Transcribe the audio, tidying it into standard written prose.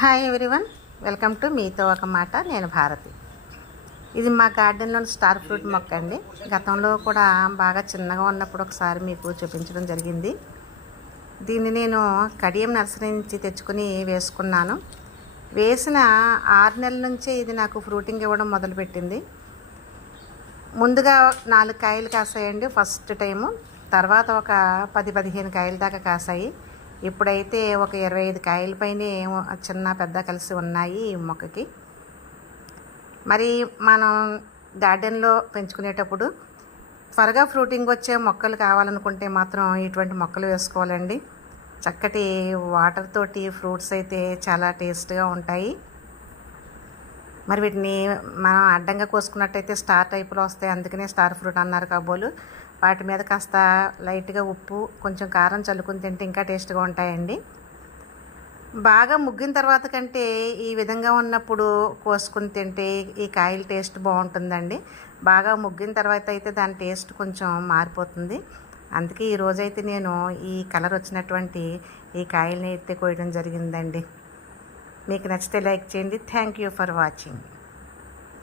Hi everyone, welcome to మీతో ఒక మాట. నేను భారతి. ఇది మా గార్డెన్లోని స్టార్ ఫ్రూట్ మొక్క అండి. గతంలో కూడా బాగా చిన్నగా ఉన్నప్పుడు ఒకసారి మీకు చూపించడం జరిగింది. దీన్ని నేను కడియం నర్సరీ నుంచి తెచ్చుకుని వేసుకున్నాను. వేసిన 6 నెలల నుంచే ఇది నాకు ఫ్రూటింగ్ ఇవ్వడం మొదలుపెట్టింది. ముందుగా 4 కాయలు కాసాయండి ఫస్ట్ టైము. తర్వాత ఒక 10-15 కాయల దాకా కాసాయి. ఇప్పుడైతే ఒక 25 కాయల పైనే చిన్న పెద్ద కలిసి ఉన్నాయి ఈ మొక్కకి. మరి మనం గార్డెన్లో పెంచుకునేటప్పుడు త్వరగా ఫ్రూటింగ్ వచ్చే మొక్కలు కావాలనుకుంటే మాత్రం ఇటువంటి మొక్కలు వేసుకోవాలండి. చక్కటి వాటర్ తోటి ఫ్రూట్స్ అయితే చాలా టేస్ట్గా ఉంటాయి. మరి వీటిని మనం అడ్డంగా కోసుకున్నట్టయితే స్టార్ టైపులో వస్తాయి. అందుకనే స్టార్ ఫ్రూట్ అన్నారు కాబోలు. వాటి మీద కాస్త లైట్గా ఉప్పు, కొంచెం కారం చల్లుకుని తింటే ఇంకా టేస్ట్గా ఉంటాయండి. బాగా ముగ్గిన తర్వాత కంటే ఈ విధంగా ఉన్నప్పుడు కోసుకుని తింటే ఈ కాయల టేస్ట్ బాగుంటుందండి. బాగా ముగ్గిన తర్వాత అయితే దాని టేస్ట్ కొంచెం మారిపోతుంది. అందుకే ఈరోజైతే నేను ఈ కలర్ వచ్చినటువంటి ఈ కాయల్ని అయితే కోయడం జరిగిందండి. మీకు నచ్చితే లైక్ చేయండి. Thank you for watching.